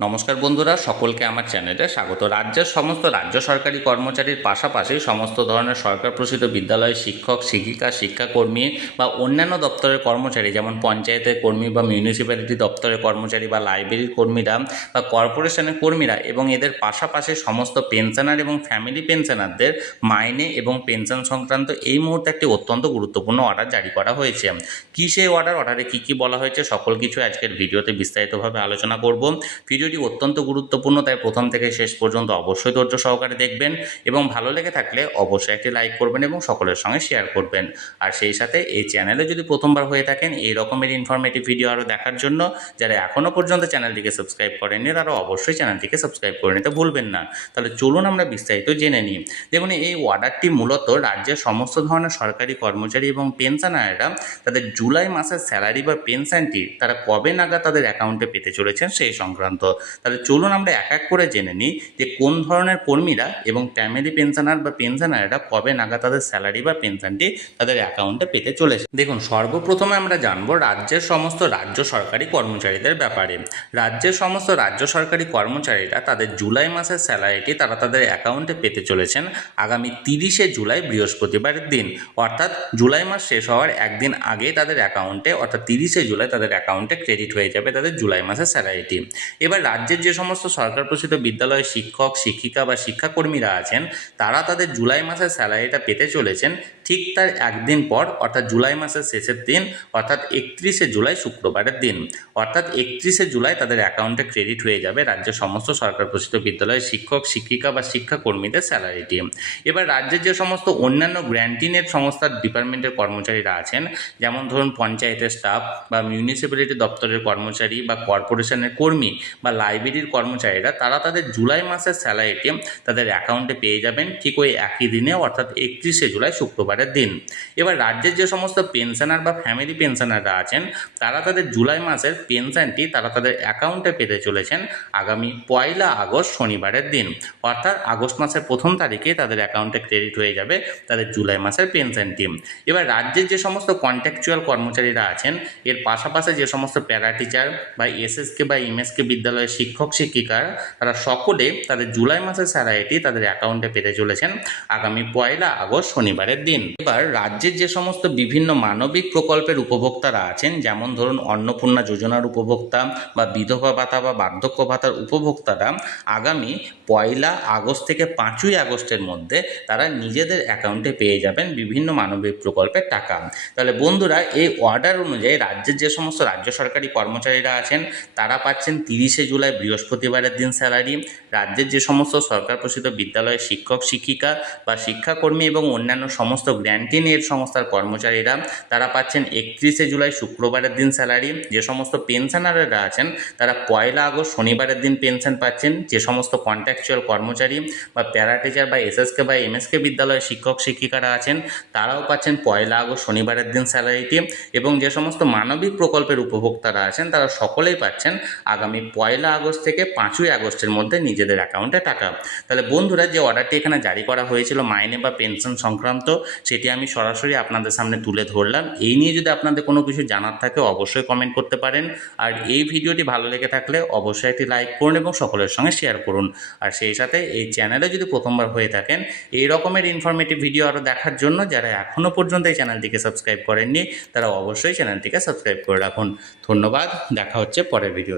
নমস্কার বন্ধুরা, সকলকে আমার চ্যানেলে স্বাগত। রাজ্যের সমস্ত রাজ্য সরকারি কর্মচারীর পাশাপাশি সমস্ত ধরনের সরকার প্রসূত বিদ্যালয়ের শিক্ষক, শিক্ষিকা, শিক্ষাকর্মী বা অন্যান্য দপ্তরের কর্মচারী, যেমন পঞ্চায়েতের কর্মী বা মিউনিসিপ্যালিটি দপ্তরের কর্মচারী বা লাইব্রেরির কর্মীরা বা কর্পোরেশনের কর্মীরা এবং এদের পাশাপাশি সমস্ত পেনশনার এবং ফ্যামিলি পেনশনারদের মাইনে এবং পেনশন সংক্রান্ত এই মুহূর্তে একটি অত্যন্ত গুরুত্বপূর্ণ অর্ডার জারি করা হয়েছে। কী সেই অর্ডারে কী কী বলা হয়েছে সকল কিছু আজকের ভিডিওতে বিস্তারিতভাবে আলোচনা করব। ভিডিওটি অত্যন্ত গুরুত্বপূর্ণ, তাই প্রথম থেকে শেষ পর্যন্ত অবশ্যই ধৈর্য সহকারে দেখবেন এবং ভালো লেগে থাকলে অবশ্যই একটি লাইক করবেন এবং সকলের সঙ্গে শেয়ার করবেন। আর সেই সাথে এই চ্যানেলে যদি প্রথমবার হয়ে থাকেন এই রকমের ইনফরমেটিভ ভিডিও আরও দেখার জন্য যারা এখনও পর্যন্ত চ্যানেলটিকে সাবস্ক্রাইব করেননি তারা অবশ্যই চ্যানেলটিকে সাবস্ক্রাইব করে নিতে ভুলবেন না। তাহলে চলুন আমরা বিস্তারিত জেনে নিই। দেখুন, এই অর্ডারটি মূলত রাজ্যের সমস্ত ধরনের সরকারি কর্মচারী এবং পেনশনাররা তাদের জুলাই মাসের স্যালারি বা পেনশনটি তারা কবে নাগাদ তাদের অ্যাকাউন্টে পেতে চলেছেন সেই সংক্রান্ত। তাহলে চলুন আমরা এক এক করে জেনে নিই যে কোন ধরনের কর্মীরা এবং ফ্যামিলি পেনশনার বা পেনশনাররা কবে নাগাদ তাদের স্যালারি বা পেনশনটি তাদের অ্যাকাউন্টে পেতে চলেছে। দেখুন, সর্বপ্রথমে আমরা জানবো রাজ্যের সমস্ত রাজ্য সরকারি কর্মচারীদের ব্যাপারে। রাজ্যের সমস্ত রাজ্য সরকারি কর্মচারীরা তাদের জুলাই মাসের স্যালারিটি তারা তাদের অ্যাকাউন্টে পেতে চলেছেন আগামী 30শে জুলাই বৃহস্পতিবারের দিন, অর্থাৎ জুলাই মাস শেষ হওয়ার একদিন আগে তাদের অ্যাকাউন্টে অর্থাৎ 30শে জুলাই তাদের অ্যাকাউন্টে ক্রেডিট হয়ে যাবে তাদের জুলাই মাসের স্যালারিটি। এবার রাজ্যের যে সমস্ত সরকার প্রসূত বিদ্যালয়ের শিক্ষক, শিক্ষিকা বা শিক্ষাকর্মীরা আছেন তারা তাদের জুলাই মাসের স্যালারিটা পেতে চলেছেন ঠিক তার একদিন পর, অর্থাৎ জুলাই মাসের শেষের দিন, অর্থাৎ 31শে জুলাই শুক্রবারের দিন। অর্থাৎ 31শে জুলাই তাদের অ্যাকাউন্টে ক্রেডিট হয়ে যাবে রাজ্যের সমস্ত সরকার প্রসূত বিদ্যালয়ের শিক্ষক, শিক্ষিকা বা শিক্ষাকর্মীদের স্যালারিটি। এবার রাজ্যের যে সমস্ত অন্যান্য গ্র্যান্টিনেট সংস্থার ডিপার্টমেন্টের কর্মচারীরা আছেন, যেমন ধরুন পঞ্চায়েতের স্টাফ বা মিউনিসিপ্যালিটি দপ্তরের কর্মচারী বা কর্পোরেশনের কর্মী বা লাইব্রেরির কর্মচারীরা তারা তাদের জুলাই মাসের স্যালারিটি তাদের অ্যাকাউন্টে পেয়ে যাবেন ঠিক ওই একই দিনে, অর্থাৎ 31শে জুলাই শুক্রবারের দিন। এবার রাজ্যের যে সমস্ত পেনশনার বা ফ্যামিলি পেনশনাররা আছেন তারা তাদের জুলাই মাসের পেনশনটি তারা তাদের অ্যাকাউন্টে পেতে চলেছেন আগামী 1 আগস্ট শনিবারের দিন, অর্থাৎ আগস্ট মাসের 1ম তারিখে তাদের অ্যাকাউন্টে ক্রেডিট হয়ে যাবে তাদের জুলাই মাসের পেনশনটি। এবার রাজ্যের যে সমস্ত কন্ট্রাকচুয়াল কর্মচারীরা আছেন এর পাশাপাশি যে সমস্ত প্যারা টিচার বা এসএসকে বা এমএসকে বিদ্যালয়ের শিক্ষক, শিক্ষিকারা তারা সকলে তাদের জুলাই মাসের স্যালারিটি তাদের অ্যাকাউন্টে পেতে চলেছেন আগামী 1 আগস্ট শনিবারের দিন। এবার রাজ্যের যে সমস্ত বিভিন্ন মানবিক প্রকল্পের উপভোক্তারা আছেন, যেমন ধরুন অন্নপূর্ণা যোজনার উপভোক্তা বা বিধবা ভাতা বা বার্ধক্য ভাতার উপভোক্তারা আগামী 1 আগস্ট থেকে 5ই আগস্টের মধ্যে তারা নিজেদের অ্যাকাউন্টে পেয়ে যাবেন বিভিন্ন মানবিক প্রকল্পের টাকা। তাহলে বন্ধুরা, এই অর্ডার অনুযায়ী রাজ্যের যে সমস্ত রাজ্য সরকারি কর্মচারীরা আছেন তারা পাচ্ছেন 30শে জুলাই বৃহস্পতিবারের দিন স্যালারি। রাজ্যের যে সমস্ত সরকার প্রসূত বিদ্যালয়ের শিক্ষক, শিক্ষিকা বা শিক্ষাকর্মী এবং অন্যান্য সমস্ত গ্র্যান্টিনেট সংস্থার কর্মচারীরা তারা পাচ্ছেন 31শে জুলাই শুক্রবারের দিন স্যালারি। যে সমস্ত পেনশনাররা আছেন তারা 1 আগস্ট শনিবারের দিন পেনশন পাচ্ছেন। যে সমস্ত কন্ট্রাকচুয়াল কর্মচারী বা প্যারা টিচার বা এসএসকে বা এমএসকে বিদ্যালয়ের শিক্ষক, শিক্ষিকারা আছেন তারাও পাচ্ছেন 1 আগস্ট শনিবারের দিন স্যালারিটি। এবং যে সমস্ত মানবিক প্রকল্পের উপভোক্তারা আছেন তারা সকলেই পাচ্ছেন আগামী 1 আগস্ট থেকে 5ই আগস্টের মধ্যে নিজেদের অ্যাকাউন্টে টাকা। তাহলে বন্ধুরা, যে অর্ডারটি এখানে জারি করা হয়েছিল মাইনে বা পেনশন সংক্রান্ত, সেটি আমি সরাসরি আপনাদের সামনে তুলে ধরলাম। এই নিয়ে যদি আপনাদের কোনো কিছু জানার থাকে অবশ্যই কমেন্ট করতে পারেন। আর এই ভিডিওটি ভালো লেগে থাকলে অবশ্যই একটি লাইক করুন এবং সকলের সঙ্গে শেয়ার করুন। আর সেই সাথে এই চ্যানেলে যদি প্রথমবার হয়ে থাকেন এই রকমের ইনফরমেটিভ ভিডিও আরও দেখার জন্য যারা এখনও পর্যন্ত এই চ্যানেলটিকে সাবস্ক্রাইব করেননি তারা অবশ্যই চ্যানেলটিকে সাবস্ক্রাইব করে রাখুন। ধন্যবাদ, দেখা হচ্ছে পরের ভিডিও।